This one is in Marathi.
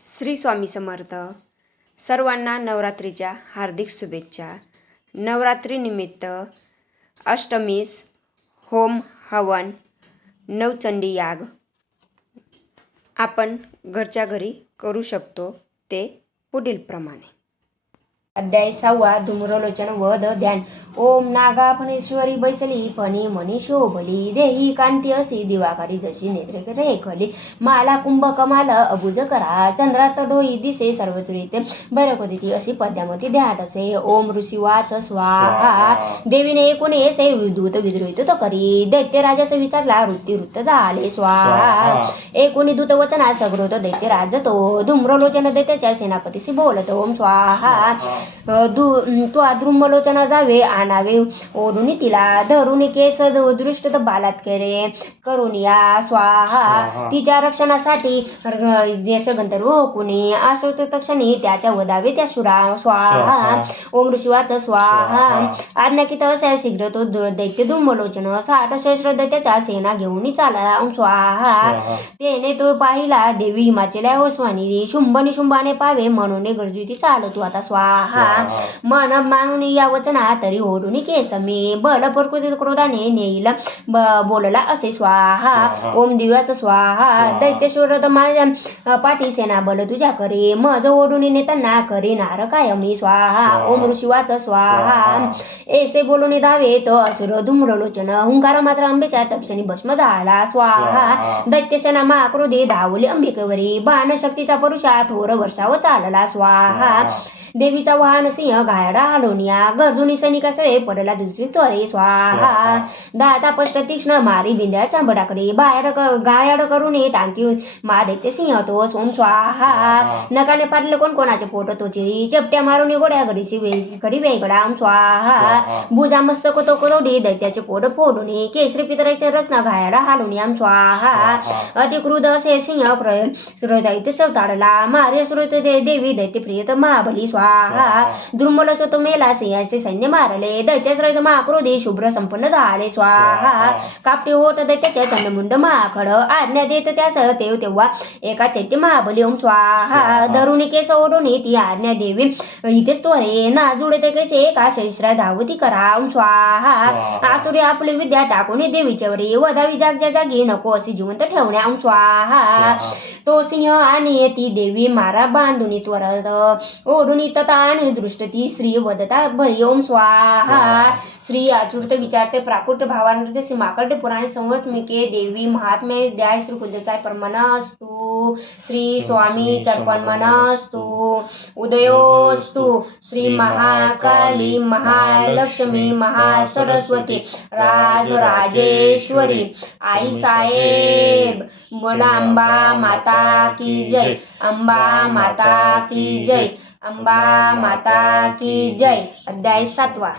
श्री स्वामी समर्थ. सर्वांना नवरात्रीच्या हार्दिक शुभेच्छा. नवरात्रीनिमित्त अष्टमीस होम हवन नवचंडी याग आपण घरच्या घरी करू शकतो. ते पुढील प्रमाणे. अध्याय 6 धूम्रलोचन वध ध्यान. ओम नागा फणेश्वरी बैसली फणी मणी शोभली देही कांती असी दिवाकारी जशी नेत्रे रेखली माला कुंभ कमाल अबुज करा चंद्रार्थ डोई दिसे सर्वत्रित भैरवदिती अशी पद्यामती ध्यात असे. ओम ऋषी वाच स्वाहा देवीने एकूणे से विद्युत विद्रोहित तो करी दैत्यराजास विसरला वृत्त झाले स्वाहा. एकूणी दूत वचना सग्रोत दैत्यराज तो धूम्रलोचन दैत्याच्या सेनापतीशी बोलत. ओम स्वाहा द्रुमलोचन जावे आणावे ओढून तिला धरून केस दृष्ट बालात्कारे करून या स्वाहा. तिच्या रक्षणासाठी यशगंधर्व कुणी आश्रित तक्षणी त्याच्या वधावे त्या शुरा स्वाहा. ओम ऋषीवाच स्वाहा. आज्ञाकित अशा शीघ्र तो दैत्य धूम्रलोचन 60 सहस्र दैत्याच्या सेना घेऊन चाला. ओम स्वाहा. तेने तो पाहिला देवी हिमाचल्या स्वानी शुंभ निशुंभाने पावे म्हणून गरजुती चालतो आता स्वाहा. मन मागून या वचना तरी ओढून केस मी बल प्रकृती क्रोधाने नेईल बोलला असे स्वाहा. ओम दिव्याच स्वाहा. दैत्यश्वर माझ्या पाठी सेना बल तुझ्या करे मज ओढून नेताना करी नार कायमी स्वाहा. ओम ऋषीवाच स्वाहा. ऐसे बोलून धावे तो असुर धूम्रलोचन हुंकार मात्र अंबेच्या तक्षणी भस्म झाला स्वाहा. दैत्यसेना महाक्रोधी धावली अंबिकेवरी बाण शक्तीचा परुषा थोर वर्षाव चालला स्वाहा. देवीचा वाहन सिंह घायडा हलवून गरजुनी सैनिकासवे पडला दुसरी त्वरे स्वाहा. दाता पष्ट तीक्ष्ण मारी बिंद्या चांबडाकडे बाहेर गायाड करून टांकी दैत्य सिंह तो सोम स्वाहा. नकाने पाडले कोण कोणाचे पोट तोची चपट्या मारून गोड्या घडीची करी वेगळा स्वाहा. भुजा मस्तक तो करोडी दैत्याचे पोट फोडून केशरी पितराचे रत्न घायडा हलवून स्वाहा. अतिक्रुद्ध असे सिंह दैत्य चवताडला मारे श्रोत देवी दैत्य प्रियत महाबली स्वाहा. द्रुमलोच तो मेला सिंहाचे सैन्य मारले दैत्यश्रय महाक्रोधी शुभ्र संपन्न झाले स्वाहा. कापटी ओट दैत्याचे चंडमुंड माखड आज्ञा देत त्यास तेव्हा एका चैत्य महाबली ओम स्वाहा. धरून केस ओढून ती आज्ञा देवी इथेच त्वरे ना जुळते कैसे एका शैश्रा धावती करा ओम स्वाहा. आसुरी आपली विद्या टाकून देवीच्या वरी वधावी जागच्या जागी नको अशी जिवंत ठेवण्या ओम स्वाहा. तो सिंह आणि ती देवी मारा बांधून त्वरत ओढून तथा आणि दृष्ट ती श्री वदता भरी ओम स्वाहा. श्री आचुर्त विचारते प्राकृत भावानृत्य सीमाकर्ते पुराणे संवत्मिके देवी महात्मे द्याय श्री कुंजचाय परमनस्तु श्री स्वामी चर्पणमनस्तु उदयोस्तु श्री महाकाली महालक्ष्मी महासरस्वती राजराजेश्वरी आई साहेब बोला अंबा माता की जय. अंबा माता की जय. अंबा माता की जय. अध्याय 7.